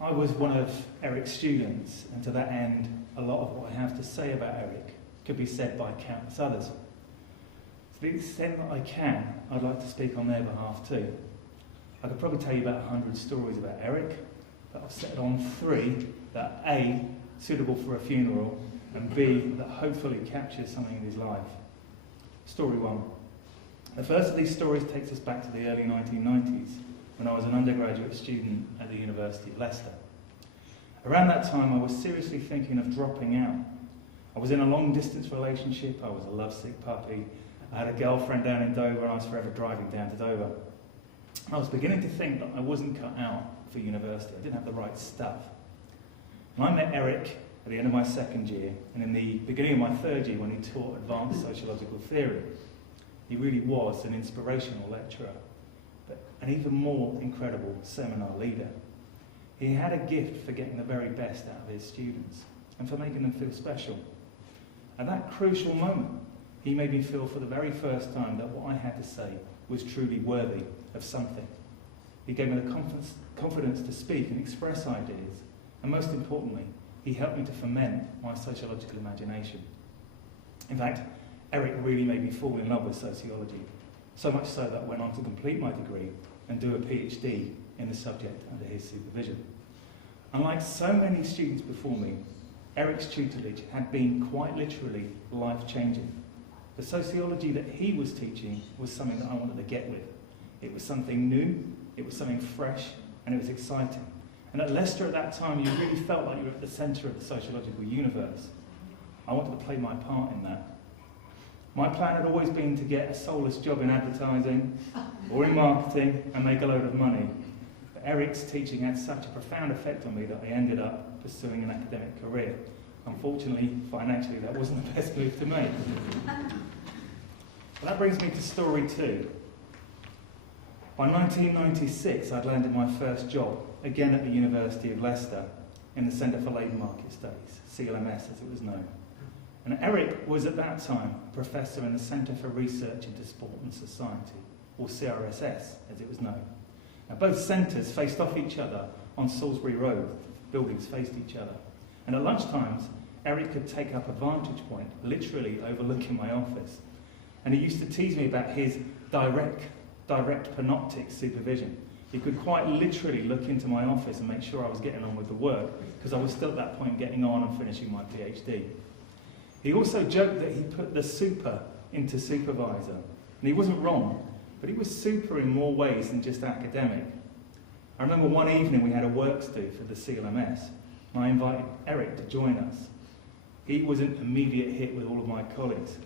I was one of Eric's students, and to that end, a lot of what I have to say about Eric could be said by countless others. To the extent that I can, I'd like to speak on their behalf too. I could probably tell you about 100 stories about Eric, but I've settled on 3 that are A, suitable for a funeral, and B, that hopefully captures something in his life. Story 1. The first of these stories takes us back to the early 1990s, when I was an undergraduate student at the University of Leicester. Around that time, I was seriously thinking of dropping out. I was in a long-distance relationship, I was a lovesick puppy, I had a girlfriend down in Dover, and I was forever driving down to Dover. I was beginning to think that I wasn't cut out for university, I didn't have the right stuff. And I met Eric at the end of my second year, and in the beginning of my third year when he taught advanced sociological theory. He really was an inspirational lecturer, but an even more incredible seminar leader. He had a gift for getting the very best out of his students, and for making them feel special. At that crucial moment, he made me feel for the very first time that what I had to say was truly worthy of something. He gave me the confidence to speak and express ideas, and most importantly, he helped me to ferment my sociological imagination. In fact, Eric really made me fall in love with sociology, so much so that I went on to complete my degree and do a PhD in the subject under his supervision. Unlike so many students before me, Eric's tutelage had been quite literally life-changing. The sociology that he was teaching was something that I wanted to get with. It was something new, it was something fresh, and it was exciting. And at Leicester at that time, you really felt like you were at the centre of the sociological universe. I wanted to play my part in that. My plan had always been to get a soulless job in advertising or in marketing and make a load of money. But Eric's teaching had such a profound effect on me that I ended up pursuing an academic career. Unfortunately, financially, that wasn't the best move to make. But that brings me to story 2. By 1996, I'd landed my first job, again at the University of Leicester, in the Centre for Labour Market Studies, CLMS as it was known. And Eric was at that time a professor in the Centre for Research into Sport and Society, or CRSS as it was known. Now, both centres faced off each other on Salisbury Road, buildings faced each other. And at lunchtimes, Eric could take up a vantage point, literally overlooking my office. And he used to tease me about his direct panoptic supervision. He could quite literally look into my office and make sure I was getting on with the work, because I was still at that point getting on and finishing my PhD. He also joked that he put the super into supervisor, and he wasn't wrong, but he was super in more ways than just academic. I remember one evening we had a works do for the CLMS, and I invited Eric to join us. He was an immediate hit with all of my colleagues.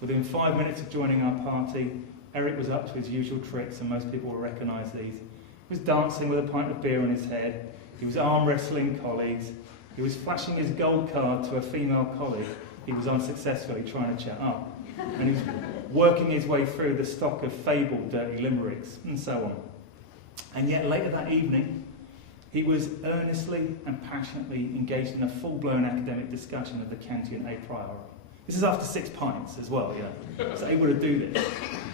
Within 5 minutes of joining our party, Eric was up to his usual tricks, and most people will recognise these. He was dancing with a pint of beer on his head, he was arm wrestling colleagues, he was flashing his gold card to a female colleague he was unsuccessfully trying to chat up, and he was working his way through the stock of fabled dirty limericks, and so on. And yet later that evening, he was earnestly and passionately engaged in a full-blown academic discussion of the Kantian a priori. This is after 6 pints as well, yeah. I was able to do this.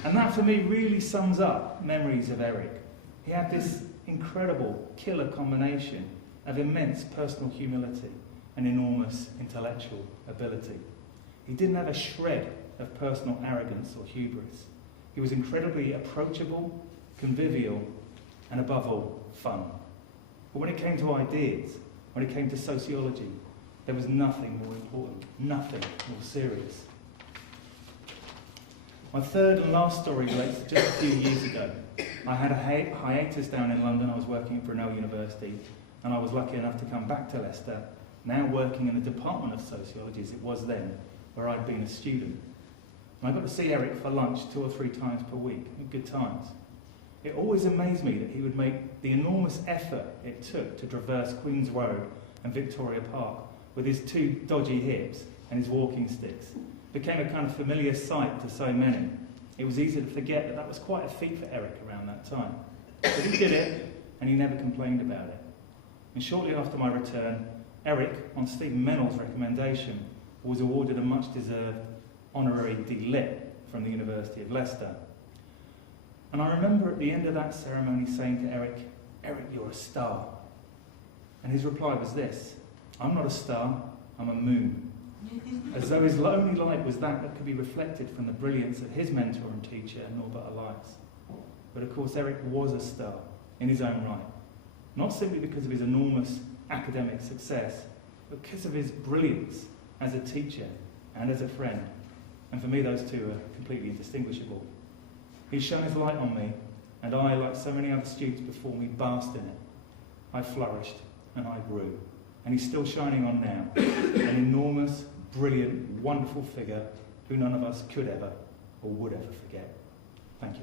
And that for me really sums up memories of Eric. He had this incredible killer combination of immense personal humility and enormous intellectual ability. He didn't have a shred of personal arrogance or hubris. He was incredibly approachable, convivial, and above all, fun. But when it came to ideas, when it came to sociology, there was nothing more important, nothing more serious. My third and last story relates to just a few years ago. I had a hiatus down in London. I was working at Brunel University, and I was lucky enough to come back to Leicester, now working in the Department of Sociology as it was then, where I'd been a student. And I got to see Eric for lunch 2 or 3 times per week, at good times. It always amazed me that he would make the enormous effort it took to traverse Queen's Road and Victoria Park with his 2 dodgy hips and his walking sticks. It became a kind of familiar sight to so many. It was easy to forget that that was quite a feat for Eric around that time. But he did it, and he never complained about it. And shortly after my return, Eric, on Stephen Mennell's recommendation, was awarded a much-deserved honorary D.Litt from the University of Leicester. And I remember at the end of that ceremony saying to Eric, "Eric, you're a star." And his reply was this: "I'm not a star, I'm a moon." As though his only light was that could be reflected from the brilliance of his mentor and teacher, Norbert Elias. But of course, Eric was a star in his own right. Not simply because of his enormous academic success, but because of his brilliance as a teacher and as a friend. And for me, those two are completely indistinguishable. He's shone his light on me, and I, like so many other students before me, basked in it. I flourished, and I grew. And he's still shining on now. An enormous, brilliant, wonderful figure who none of us could ever or would ever forget. Thank you.